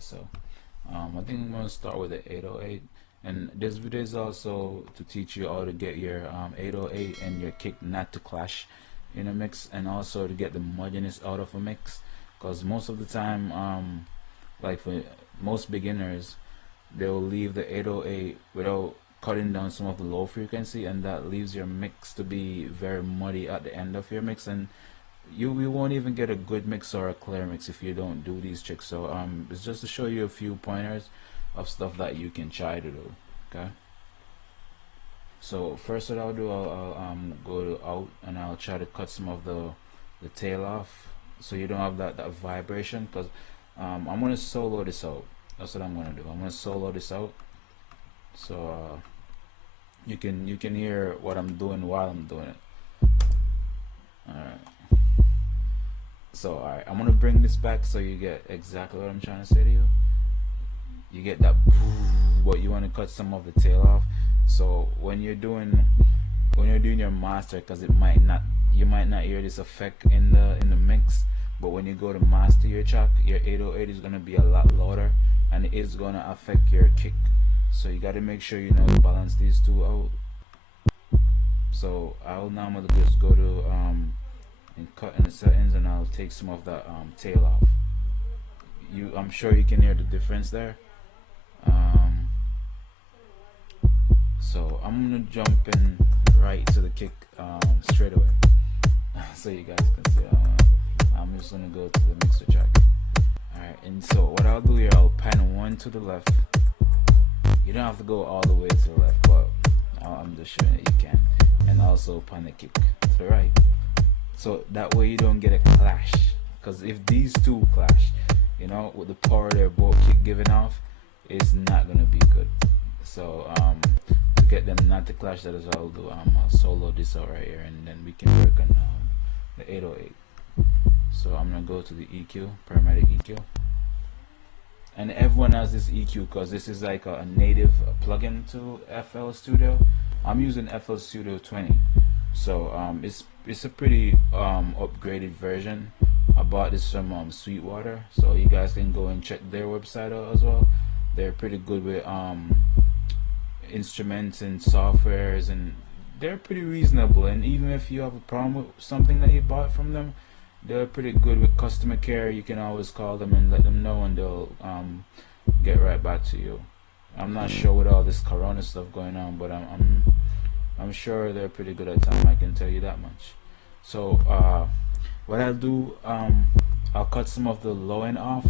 So I think I'm gonna start with the 808, and this video is also to teach you how to get your 808 and your kick not to clash in a mix, and also to get the muddiness out of a mix, because most of the time like for most beginners, they'll leave the 808 without cutting down some of the low frequency, and that leaves your mix to be very muddy at the end of your mix, and you won't even get a good mix or a clear mix if you don't do these tricks. So it's just to show you a few pointers of stuff that you can try to do. Okay, so first what I'll do, I'll go to out, and I'll try to cut some of the tail off so you don't have that vibration, because I'm gonna solo this out. That's what I'm gonna do. I'm gonna solo this out, so you can hear what I'm doing while I'm doing it. Alright, so alright, I'm gonna bring this back so you get exactly what I'm trying to say to you. You get that, but you want to cut some of the tail off. So when you're doing your master, because you might not hear this effect in the mix, but when you go to master your track, your 808 is gonna be a lot louder, and it is gonna affect your kick. So you got to make sure you know to balance these two out. So I'll now just go to and cut in the settings, and I'll take some of that tail off. I'm sure you can hear the difference there. So I'm gonna jump in right to the kick straight away, so you guys can see. I'm just gonna go to the mixer track. Alright, and so what I'll do here, I'll pan one to the left. You don't have to go all the way to the left, but I'm just showing that you can. And also pan the kick to the right, so that way you don't get a clash. Because if these two clash, you know, with the power they're both giving off, it's not gonna be good. So to get them not to clash, that is what I'll do. I'll solo this out right here, and then we can work on the 808. So I'm gonna go to the EQ, paramedic EQ, and everyone has this EQ because this is like a native plugin to FL Studio. I'm using FL Studio 20, so it's a pretty upgraded version. I bought this from Sweetwater, so you guys can go and check their website out as well. They're pretty good with instruments and softwares, and they're pretty reasonable. And even if you have a problem with something that you bought from them, they're pretty good with customer care. You can always call them and let them know, and they'll get right back to you. I'm not sure with all this corona stuff going on, but I'm sure they're pretty good at time, I can tell you that much. So what I'll do, I'll cut some of the low end off,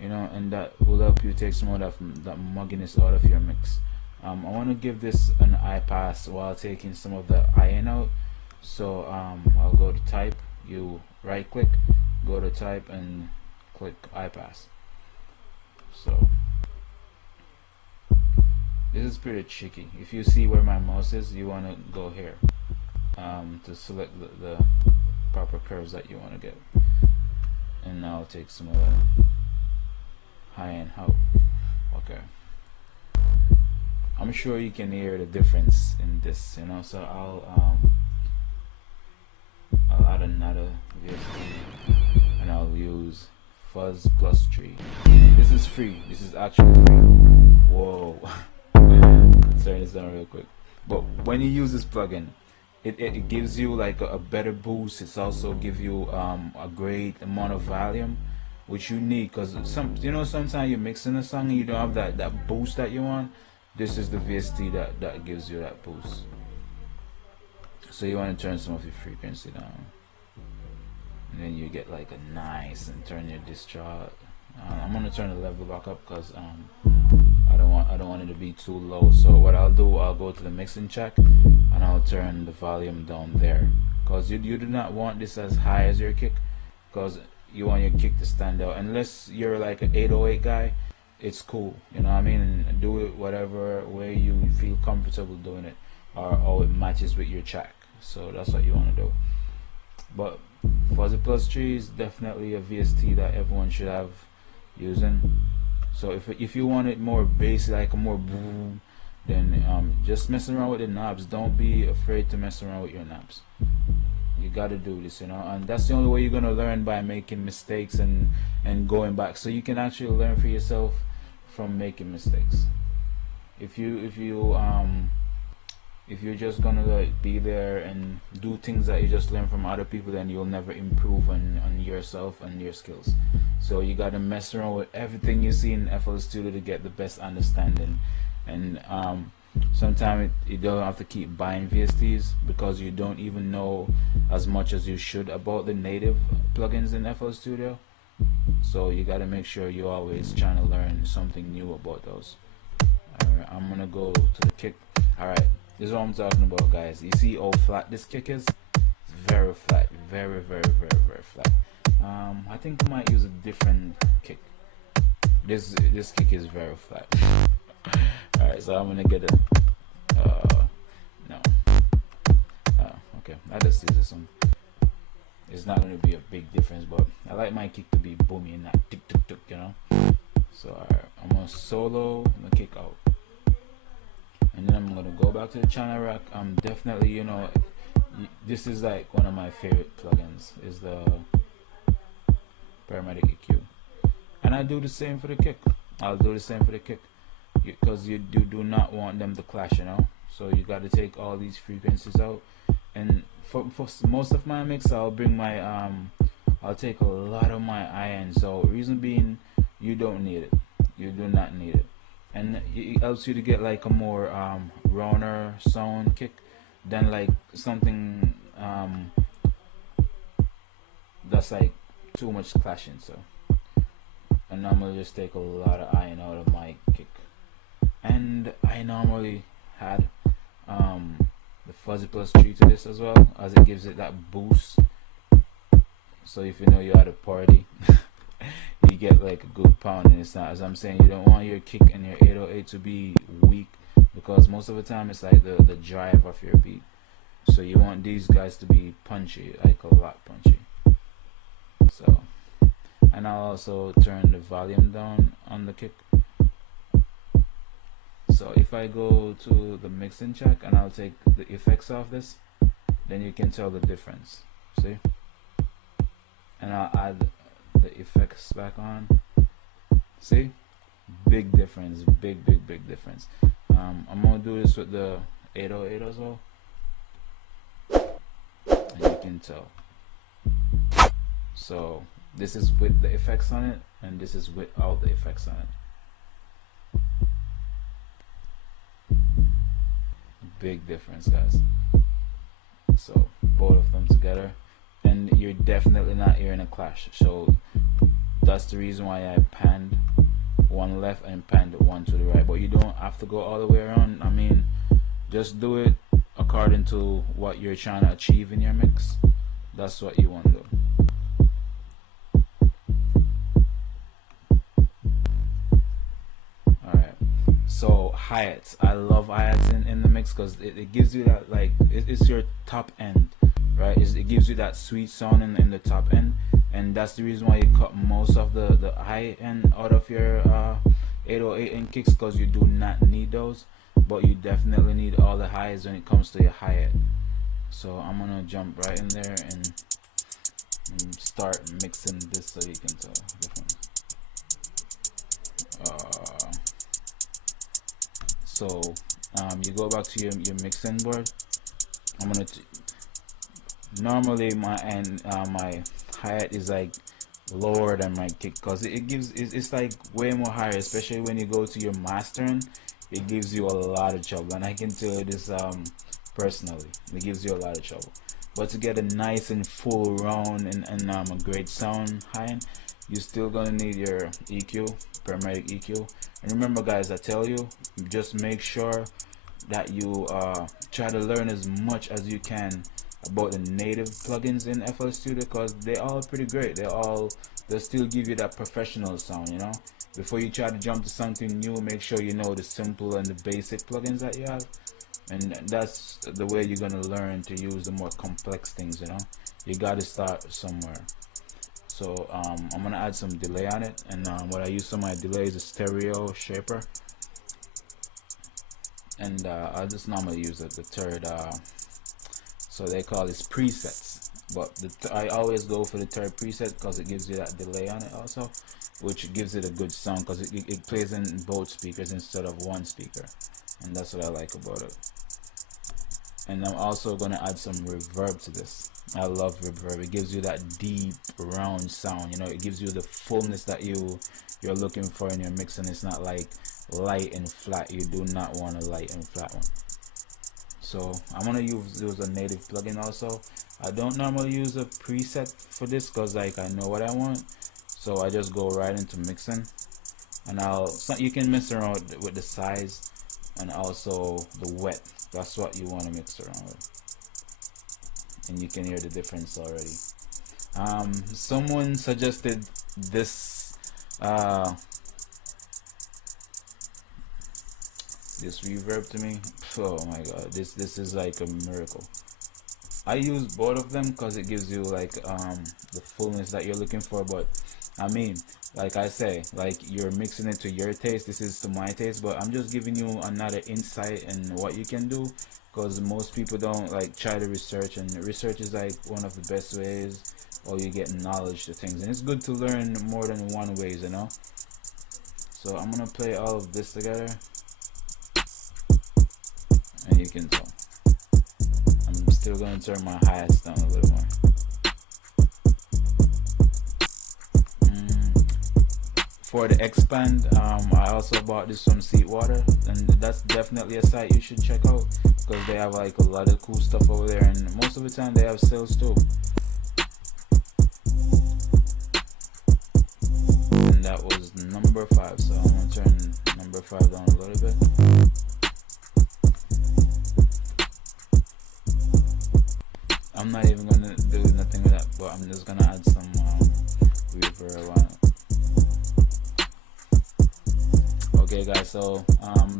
you know, and that will help you take some of that mugginess out of your mix. I want to give this an eye pass while taking some of the high end out. So I'll go to type, you right click, go to type, and click eye pass. So this is pretty tricky. If you see where my mouse is, you want to go here to select the proper curves that you want to get, and now I'll take some of the high end out. Okay, I'm sure you can hear the difference in this, you know. So I'll add another VST, and I'll use fuzz plus 3. This is free. This is actually free. Whoa. Let's turn this down real quick. But when you use this plugin, it gives you like a better boost. It's also give you a great amount of volume, which you need, because sometimes you're mixing a song and you don't have that boost that you want. This is the VST that gives you that boost. So you want to turn some of your frequency down, and then you get like a nice, and turn your distort. I'm gonna turn the level back up because I don't want it to be too low. So what I'll do, I'll go to the mixing check, and I'll turn the volume down there, because you do not want this as high as your kick, because you want your kick to stand out. Unless you're like an 808 guy, it's cool, you know what I mean, and do it whatever way you feel comfortable doing it, or how it matches with your track. So that's what you want to do. But fuzzy plus 3 is definitely a VST that everyone should have using. So if you want it more bass, like a more boom, then just mess around with the knobs. Don't be afraid to mess around with your knobs. You got to do this, you know, and that's the only way you're gonna learn, by making mistakes and going back, so you can actually learn for yourself from making mistakes. If you're just gonna like be there and do things that you just learn from other people, then you'll never improve on yourself and your skills. So you gotta mess around with everything you see in FL Studio to get the best understanding. And sometimes you don't have to keep buying VSTs because you don't even know as much as you should about the native plugins in FL Studio. So you gotta make sure you're always trying to learn something new about those. Alright, I'm gonna go to the kick. Alright, this is what I'm talking about, guys. You see how flat this kick is? It's very flat, very flat. I think I might use a different kick. This kick is very flat. Alright, so I'm gonna get a no. Okay, I just use this one. It's not gonna be a big difference, but I like my kick to be boomy and not tick tick tick, you know. So alright, I'm gonna solo, I'm gonna kick out, and then I'm gonna go back to the channel rack. I'm definitely, you know, this is like one of my favorite plugins, is the Paramedic EQ, and I do the same for the kick. I'll do the same for the kick, because you do not want them to clash, you know. So you got to take all these frequencies out, and for most of my mix, I'll bring my I'll take a lot of my INs out. Reason being, you don't need it. You do not need it, and it helps you to get like a more rounder sound kick than like something that's like too much clashing. So I normally just take a lot of IN out of my kick, and I normally had the fuzzy plus 3 to this as well, as it gives it that boost. So if you know you're at a party, you get like a good pound, and it's not, as I'm saying, you don't want your kick and your 808 to be weak, because most of the time it's like the drive of your beat. So you want these guys to be punchy, like a lot punchy. So, and I'll also turn the volume down on the kick. So if I go to the mixing check and I'll take the effects off this, then you can tell the difference. See? And I'll add the effects back on. See? Big difference. Big difference. I'm gonna do this with the 808 as well, and you can tell. So this is with the effects on it, and this is without the effects on it. Big difference, guys. So both of them together, and you're definitely not hearing a clash. So that's the reason why I panned one left and panned one to the right, but you don't have to go all the way around. I mean, just do it according to what you're trying to achieve in your mix. That's what you want to do. So hi-hats, I love hi-hats in the mix, because it gives you that, like, it's your top end, right? It gives you that sweet sound in the top end, and that's the reason why you cut most of the high end out of your 808 in kicks, because you do not need those, but you definitely need all the highs when it comes to your hi-hat. So I'm gonna jump right in there and start mixing this so you can tell the difference. So you go back to your mixing board. I'm gonna normally my hi-hat is like lower than my kick, because it's like way more higher, especially when you go to your mastering. It gives you a lot of trouble, and I can tell you this personally, it gives you a lot of trouble. But to get a nice and full round and a great sound high, you're still gonna need your EQ, Paramedic EQ. And remember, guys, I tell you, just make sure that you try to learn as much as you can about the native plugins in FL Studio, because they're all pretty great. They'll still give you that professional sound, you know. Before you try to jump to something new, make sure you know the simple and the basic plugins that you have, and that's the way you're gonna learn to use the more complex things, you know. You gotta start somewhere. So I'm gonna add some delay on it, and what I use for my delay is a stereo shaper, and I just normally use the third, so they call this presets. but I always go for the third preset because it gives you that delay on it also, which gives it a good sound because it plays in both speakers instead of one speaker, and that's what I like about it. And I'm also going to add some reverb to this. I love reverb. It gives you that deep round sound, you know, it gives you the fullness that you're looking for in your mix, and it's not like light and flat. You do not want a light and flat one. So I'm gonna use a native plugin also. I don't normally use a preset for this because like I know what I want, so I just go right into mixing, and you can mess around with the size and also the wet. That's what you want to mix around with, and you can hear the difference already. Someone suggested this this reverb to me. Oh my god, this is like a miracle. I use both of them because it gives you like the fullness that you're looking for, but I mean, like I say, like you're mixing it to your taste, this is to my taste, but I'm just giving you another insight in what you can do, because most people don't like try to research, and research is like one of the best ways, or you get knowledge to things, and it's good to learn more than one ways, you know. So I'm gonna play all of this together, and you can tell I'm still gonna turn my hi-hats down a little more. For the expand, I also bought this from Sweetwater, and that's definitely a site you should check out because they have like a lot of cool stuff over there, and most of the time they have sales too. And that was number 5, so I'm gonna turn number 5 down a little bit. I'm not even gonna do nothing with that, but I'm just gonna add some reverb on it. Okay guys, so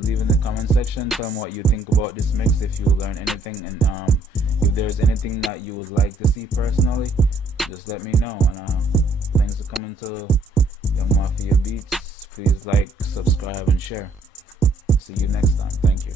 leave in the comment section, tell me what you think about this mix, if you learn anything, and if there's anything that you would like to see personally, just let me know. And thanks for coming to Young Mafiya Beats. Please like, subscribe, and share. See you next time. Thank you.